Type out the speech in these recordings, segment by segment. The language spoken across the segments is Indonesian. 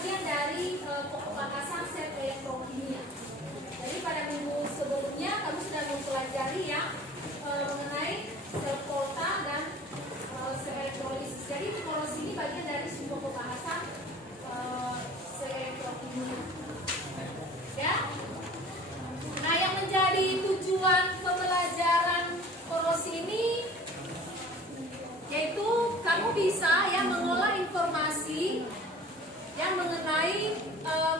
bagian dari pokok batasan sel elektrokimia. Jadi pada minggu sebelumnya kamu sudah mempelajari ya mengenai sel volta dan sel elektrolisis. Jadi porosi ini bagian dari sebuah pembahasan sel elektrokimia. Ya. Nah, yang menjadi tujuan pembelajaran porosi ini yaitu kamu bisa ya mengolah informasi yang mengenai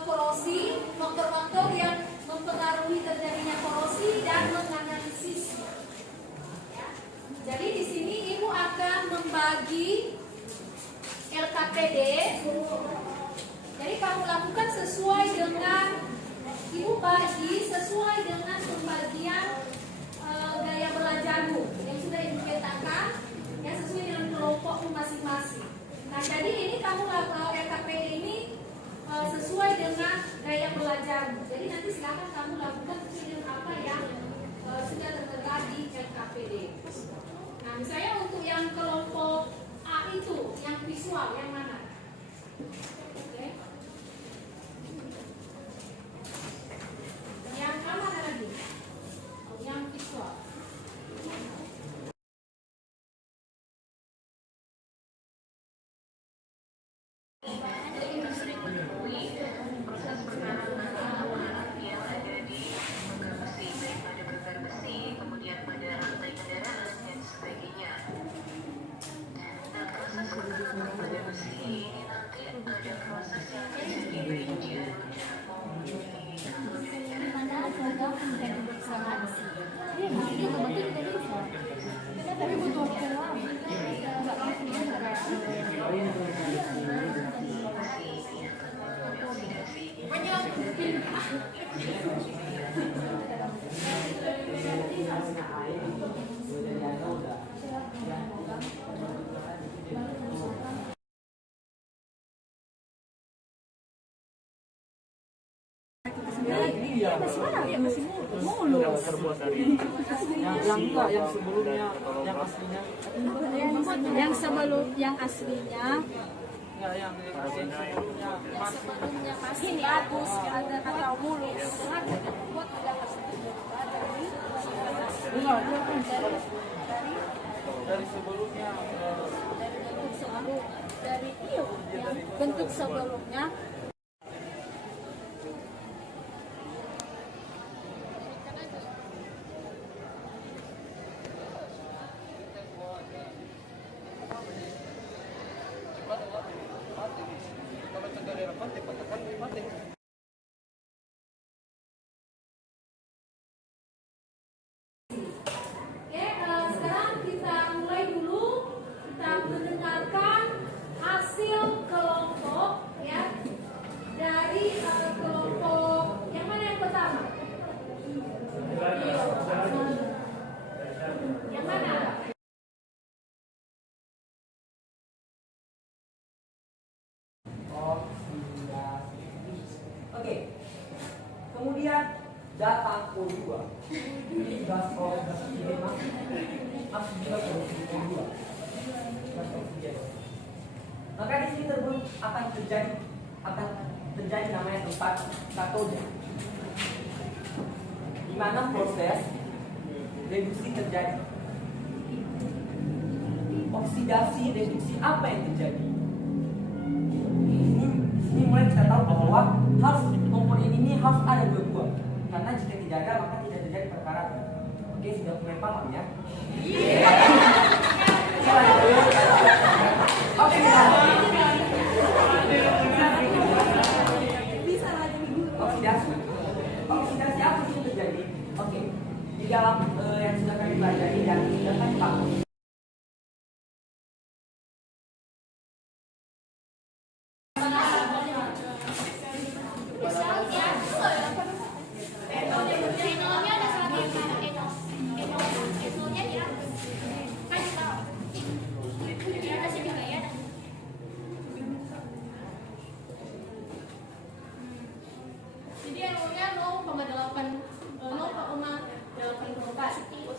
korosi, faktor-faktor yang mempengaruhi terjadinya korosi dan menganalisisnya. Ya. Jadi di sini Ibu akan membagi LKPD. Jadi kamu lakukan sesuai dengan Ibu bagi sesuai dengan pembagian gaya belajarmu yang sudah Ibu petakan, ya sesuai dengan kelompokmu masing-masing. Nah, jadi ini kamu lakukan LKPD ini sesuai dengan gaya belajarmu. Jadi nanti silakan kamu lakukan sesuai dengan apa yang sudah tertera di LKPD. Nah, misalnya untuk yang kelompok A itu, yang visual, yang mana? Oke. Yang mana lagi? Yang visual. Masih mulus. Yang sebelumnya, yang aslinya. Yang aslinya. Enggak, yang sebelumnya. Yang sebelumnya masih bagus, ada atau mulus. Buat tidak Dari sebelumnya. Dari bentuk sebelumnya. Sekarang kita mulai dulu, kita mendengarkan hasil kelompok ya dari kelompok yang mana yang pertama? Yang mana? Oke. Kemudian data O2. Ini gas oksigen masuk juga ke O2. Gas oksigen. Maka di sini akan terjadi namanya tempat katode. Di mana proses reduksi terjadi. Oksidasi reduksi apa yang terjadi? Ini mulai kita tahu bahwa harus komponen ini harus ada dua buah, karena jika tidak ada maka tidak terjadi perkarat. Oke, sudah mulai paham ya? Oke, oksidasi apa sih yang terjadi? Oke, di dalam yang sudah kami pelajari dan sudah kami paham.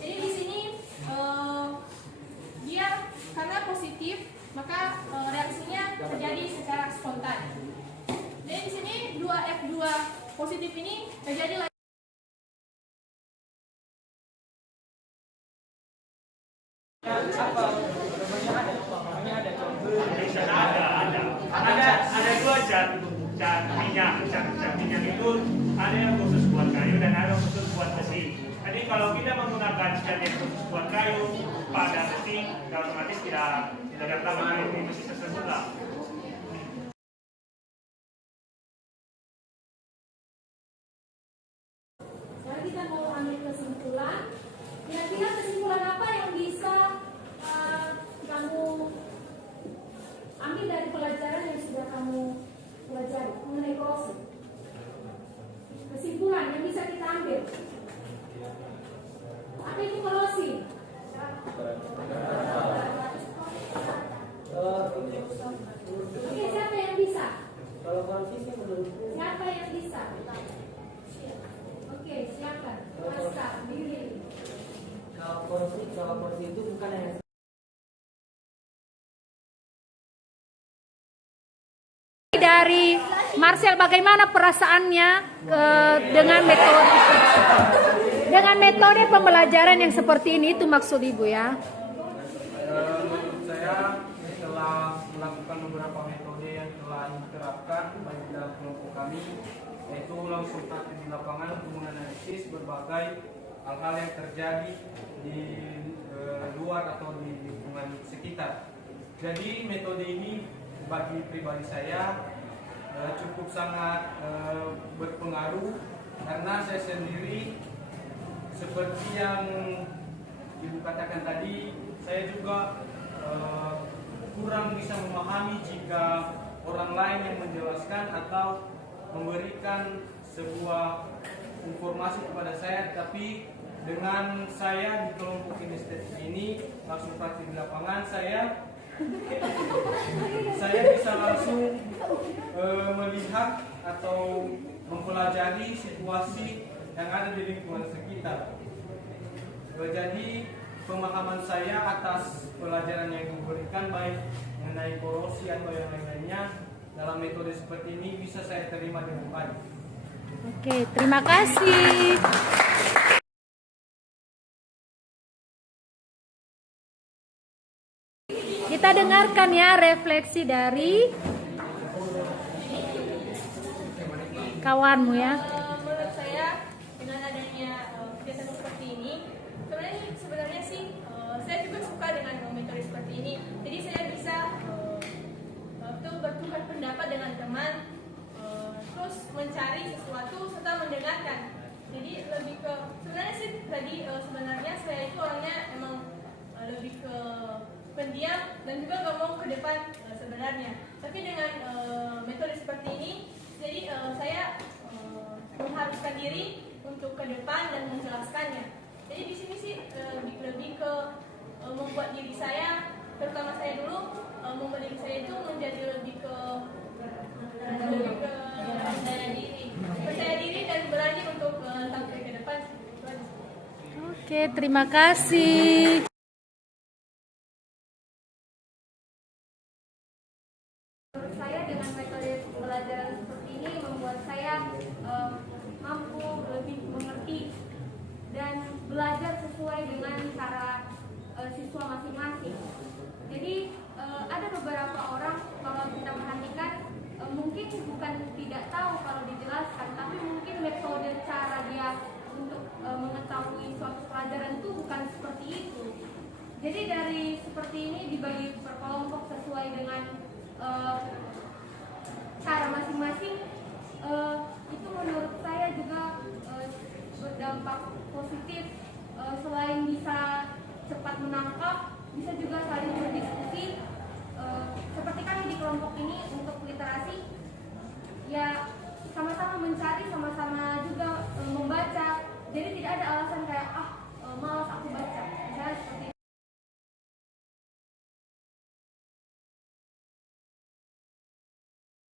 Jadi di sini dia karena positif maka reaksinya terjadi secara spontan. positif ini terjadi lagi. Ada dua cat minyak itu ada yang khusus buat kayu dan ada yang khusus buat besi. Jadi kalau kita menggunakan cat yang khusus buat kayu pada besi, otomatis tidak dapat mengaruhi besi tersebut lah. Sekarang kita mau ambil kesimpulan. Kira-kira kesimpulan apa yang bisa kamu ambil dari pelajaran yang sudah kamu pelajari mengenai korosi? Kesimpulan yang bisa kita ambil. Apa itu korosi? Oke, siapa yang bisa? Kalau korosi sih menurutku Siapa yang bisa? Oke, silakan. Masa, diri. kalau korosi itu bukan yang Dari Marcel, bagaimana perasaannya dengan metode pembelajaran yang seperti ini, itu maksud Ibu ya? Menurut saya setelah melakukan beberapa metode yang telah diterapkan baik dalam kelompok kami, yaitu langsung praktik di lapangan untuk menganalisis berbagai hal-hal yang terjadi di luar atau di lingkungan sekitar. Jadi metode ini bagi pribadi saya cukup sangat berpengaruh karena saya sendiri seperti yang Ibu katakan tadi, saya juga kurang bisa memahami jika orang lain yang menjelaskan atau memberikan sebuah informasi kepada saya, tapi dengan saya di kelompok kinestetik ini langsung praktik di lapangan, saya bisa langsung melihat atau mempelajari situasi yang ada di lingkungan sekitar. Jadi pemahaman saya atas pelajaran yang diberikan baik mengenai korosi atau yang lain-lainnya dalam metode seperti ini bisa saya terima dengan baik. Oke, terima kasih. Kita dengarkan ya refleksi dari kawanmu ya. Menurut saya dengan adanya kegiatan seperti ini, sebenarnya sih saya juga suka dengan metode seperti ini. Jadi saya bisa bertukar pendapat dengan teman, terus mencari sesuatu serta mendengarkan. Jadi lebih ke sebenarnya sih tadi sebenarnya saya itu orangnya emang lebih ke pendiam dan juga nggak mau ke depan sebenarnya. Tapi dengan metode seperti ini, jadi saya mengharuskan diri untuk ke depan dan menjelaskannya. Jadi di sini sih lebih ke membuat diri saya, terutama saya dulu, membuat diri saya itu menjadi lebih ke percaya diri dan berani untuk tampil ke depan. Oke, terima kasih. Menurut saya dengan metode pembelajaran seperti ini membuat saya mampu lebih mengerti dan belajar sesuai dengan cara siswa masing-masing. Jadi ada beberapa orang kalau kita perhatikan mungkin bukan tidak tahu kalau dijelaskan, tapi mungkin metode cara dia untuk mengetahui suatu pelajaran itu bukan seperti itu. Jadi dari seperti ini dibagi per kelompok sesuai dengan